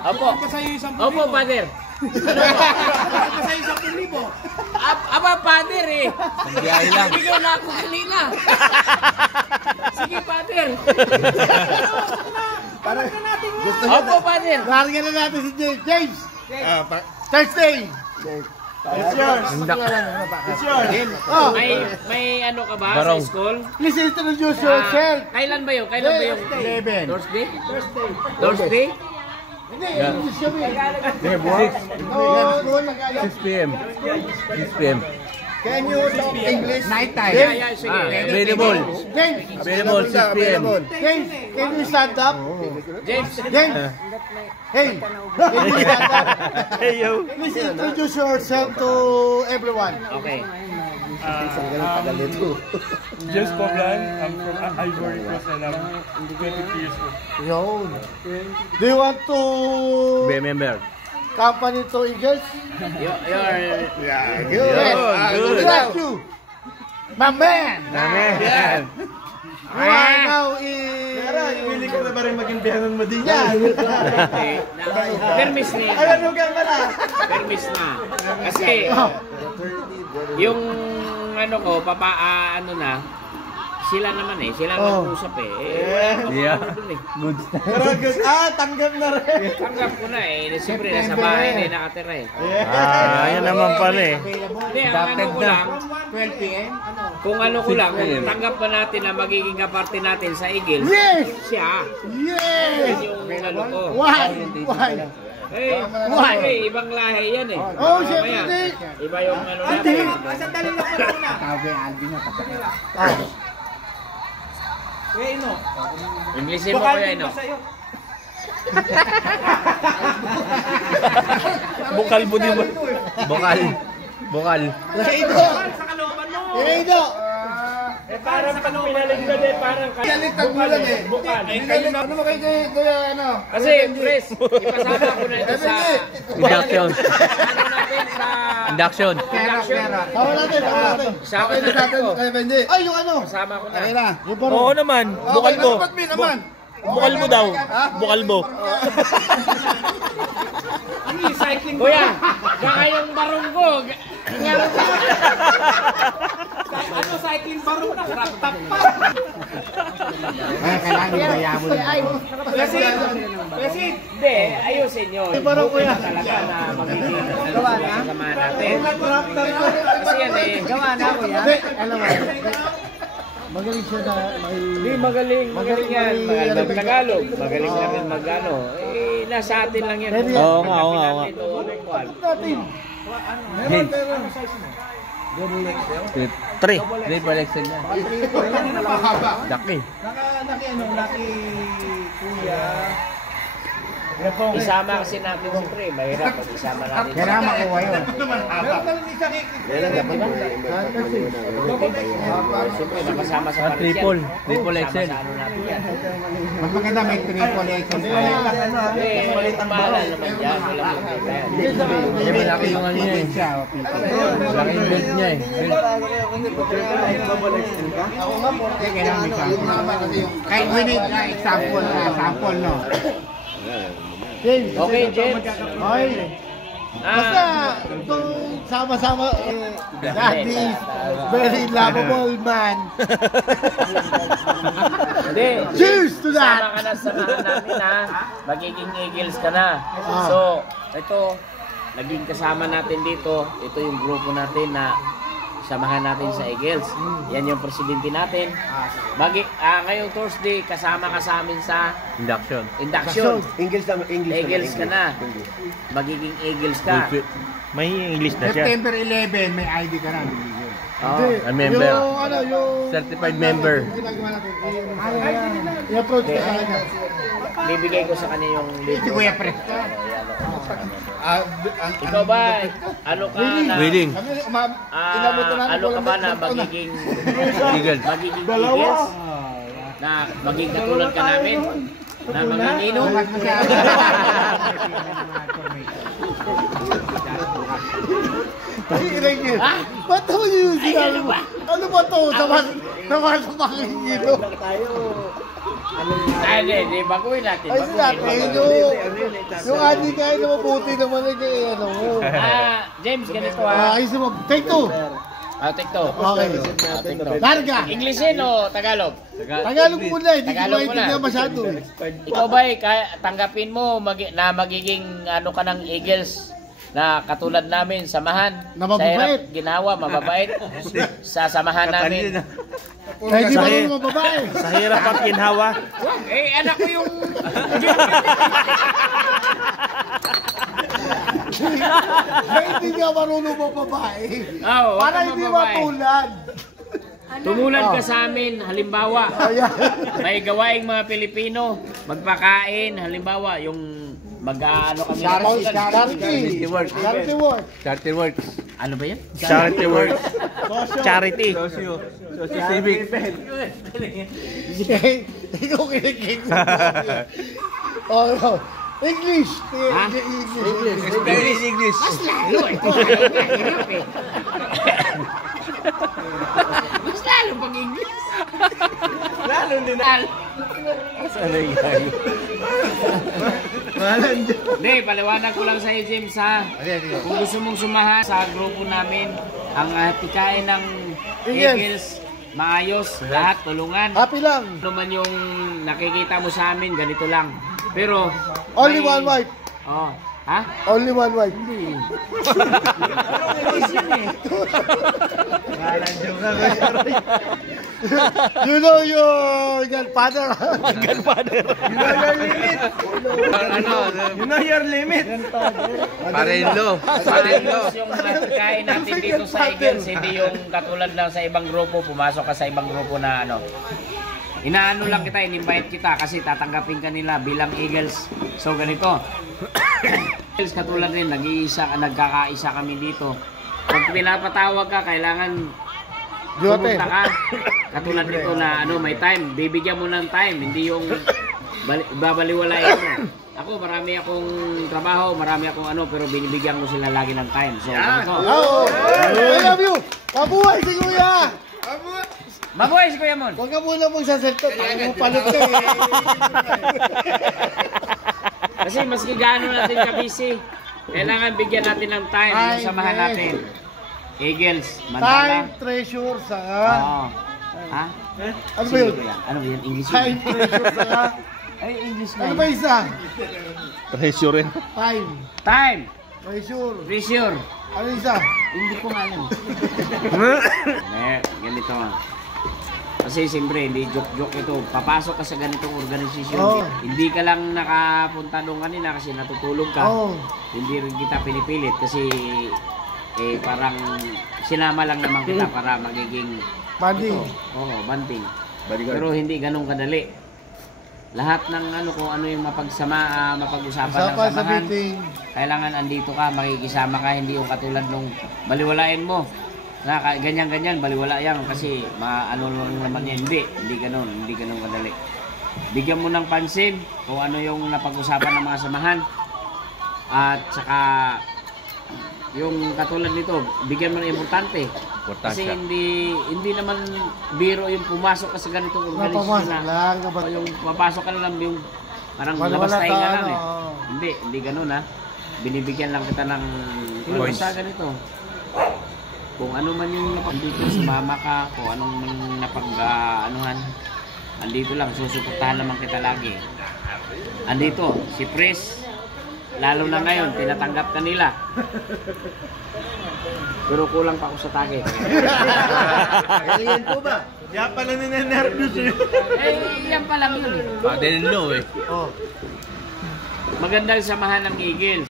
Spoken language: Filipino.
Opo. Opo, Father. Sa'yo 10,000. Aba, Father eh. Biyahe lang. Bigyan na ako kanina. Sige, Father. Opo, Father. Larga na natin si James. Thursday. It's yours. It's yours. Oh, May ano ka ba Barong. sa school? please introduce yourself. Kailan ba yun? Kailan ba yung 11. Thursday? Thursday? Hindi, English kami. 6 p.m. 6 p.m. Can you talk English? Night time. Yeah, sige. Available. James, Available 6 p.m. James, can you stand up? James. James, hey, can you stand up? Hey, yo. Please introduce yourself to everyone. Okay. James Poblan. I'm from Ivory Coast and I'm 23 years old. Yun. Do you want to Be a member. company to Eagles? You're... Yes. Good. Thank you. My man. Amen. You are now in... Pili ko na ba rin maging biyanan mo din yan? Permis na yan. Ano ka ba na? Permis na. Kasi, yung ano ko, ano na, sila naman eh. Sila nag-usap eh. Yeah. Good. Pero good. Tanggap na rin. Tanggap ko na eh. Siyempre, nasa bahay na nakatira eh. Yan naman pala eh. Hindi, ang ano ko lang, 12 p.m. kung ano ko lang, kung tanggap pa natin na magiging kaparte natin sa Eagles, Yes! siya. Yes! Yung ano ko. Why? Eh, Why? ibang lahi yan eh. Oh, siyempre Mamaya, hindi. iba yung ano Hindi. natin. Sandali lang pala muna. Tawag Alvin na kapatid. Inglesin mo kaya ino. Bukal mo di ba? Bukal. Bukal. Ido! Ido! Parang pag pinaligtad eh, parang Pinalitag mo lang eh. bukal. Ano mo kayo ano? Kasi, Chris, ipasama ko na ito sa... Induction. Ano natin sa... Induction. Induction. Tawa natin. Sama na natin ko. Ay, yung ano? Kasama ko na. Oo naman. Bukal mo. Ba't may naman? Bukal mo daw. Bukal mo. Kuya, baka yung barong ko. Ano, cycling barong na, tap pa. Ay, kailangan ibayamo na. Kasi, hindi, ayusin nyo. Barong kuya. Talaga na magiging kasama natin. Kasi yan eh. Gawa na kuya. Hindi, alam mo. Magaling siya na Hindi, magaling yan. Magaling Tagalog. Magaling namin mag-ano. Eh, nasa atin lang yan. Oo nga, oo nga, oo nga. natin. James. 3. Triple XL na. Laki. Naki kuya. Isama kasi natin siyempre. Mahirap pag isama natin. Kailangan makuha yun. Siyempre, nakasama sa Ah, triple. Triple Kasama XL. sa ano natin yan. Mas maganda may triple XL. Eh, bahala naman yan. Walang problema yan. Eh, malaki yung ano niya eh. Malaki yung belt niya eh. Ako nga po. Kailangan example. Kahit we need example, sample no. James. Okay, James. Okay. Basta itong sama-sama, that is very lovable man. Hindi. Cheers to Sama that! ka na sa namin ha. Magiging Eagles ka na. So, ito, naging kasama natin dito. Ito yung grupo natin na samahan natin sa Eagles. Yan yung presidente natin. Ngayong Thursday, kasama ka sa amin sa Induction. induction. English Eagles ka na. Magiging Eagles ka. May English na siya. September 11, may ID ka na. A member. Yung ano, yung... Certified member. Ginagawa natin. I-approach ka sa kanya. Bibigay ko sa kanya yung Si Kuya Pre. Ikaw ba, ano ka na, Willing. ano ka ba na magiging Eagle. Eagles? Na magiging katulad ka namin? Na maginino? Ha? Ba't ako yung sinabi mo? Ano ba ito? Naman sa makikino. Ay, hindi, baguhin natin. Ay, sinabi nyo. Yung ating kain na mabuti naman eh, ano mo. James, ganito Ayos mo. Take two. Take two. Okay. Take two. Larga. Englishin o Tagalog? Tagalog muna, hindi ko Tagalog muna. maintindihan masyado eh. Ikaw ba tanggapin mo na magiging ano ka ng Eagles na katulad namin, samahan. Na mababait. Sa hirap ginawa, mababait. Sa samahan namin. Kaya di ba naman mababae? Sa hirap at ginhawa. Anak ko yung... Kaya hindi nga marunong mababae. Oh, Para hindi matulad. Tumulad ka sa amin, halimbawa, Ayan. may gawaing mga Pilipino, magpakain, halimbawa, yung mag-ano kami. Charity work. Charity work. Charity works. Ano ba yan? Charity works. Charity. Civic. Ikaw kiniking. Oh, English. Ha? English. English. Mas lalo pag English. Lalo din. Ano yan? Hindi, paliwanag ko lang sa iyo, James, ha? Kung gusto mong sumahan sa grupo namin, ang tikain ng Eagles, maayos, lahat, tulungan. Happy lang. Ano man yung nakikita mo sa amin, ganito lang. Pero, Only one wife. Oh, ha? Only one wife. Hindi. You know your godfather. Godfather. You know your limit. Pare-in-law. Pare-in-law. Yung tikain natin dito sa Eagles, hindi yung katulad lang sa ibang grupo, pumasok ka sa ibang grupo na ano. Inaano lang kita, in-invite kita kasi tatanggapin ka nila bilang Eagles. So ganito. Eagles katulad rin, nagkakaisa kami dito. Pag pinapatawag ka, kailangan pumunta ka. Katulad nito na ano, may time. Bibigyan mo ng time, hindi yung babaliwalain mo. Ako, marami akong trabaho, marami akong ano, pero binibigyan ko sila lagi ng time. So ganito. Oh, I love you. Mabuhay si Kuya. Mabuhay si Kuya Mon! Huwag ka muna mong sasaltot. Ang palot ka eh. Kasi maski gaano natin ka-busy, kailangan bigyan natin ng time yung samahan natin. Eagles, Time, Mandala. treasure, Oo. saka. Ha? Ano ba yun? Ano ba yun? English Time, yun? treasure, saka. Ay, English na Ano yun. ba isa? Treasure rin. Time, Time! treasure. Pressure! Ano isa? Hindi ko nga alam. Ganito nga. Kasi siyempre, hindi joke-joke ito. Papasok ka sa ganitong organisasyon. Oo. Hindi ka lang nakapunta doon kanina kasi natutulog ka. Oh. Hindi rin kita pinipilit kasi parang sinama lang naman kita para magiging Banding. oo, banting. Pero hindi ganun kadali. Lahat ng ano kung ano yung mapag-usapan ng Usapan sa samahan, meeting. kailangan andito ka, makikisama ka, hindi yung katulad nung baliwalain mo. Na ganyan-ganyan, baliwala yan kasi ano lang naman yan. Hindi ganun kadali. Bigyan mo ng pansin kung ano yung napag-usapan ng mga samahan. At saka yung katulad nito, bigyan mo ng importante. Kasi hindi naman biro yung pumasok ka sa ganitong organisasyon Napamasok na. lang. O yung papasok ka na lang yung parang Wala labas tayo ka, nga lang ano. eh. Hindi ganun ha. Binibigyan lang kita ng Points. basta ganito. Kung ano man yung napagdito, sumama ka, kung anong napag-anuhan, andito lang, susuportahan naman kita lagi. Andito, si Pres, lalo na ngayon, tinatanggap ka nila. Pero kulang pa ako sa target. Ganyan po ba? Yan pala ninenervous eh. Yan pa lang yun eh. Father-in-law eh. Oh. Magandang samahan ng Eagles.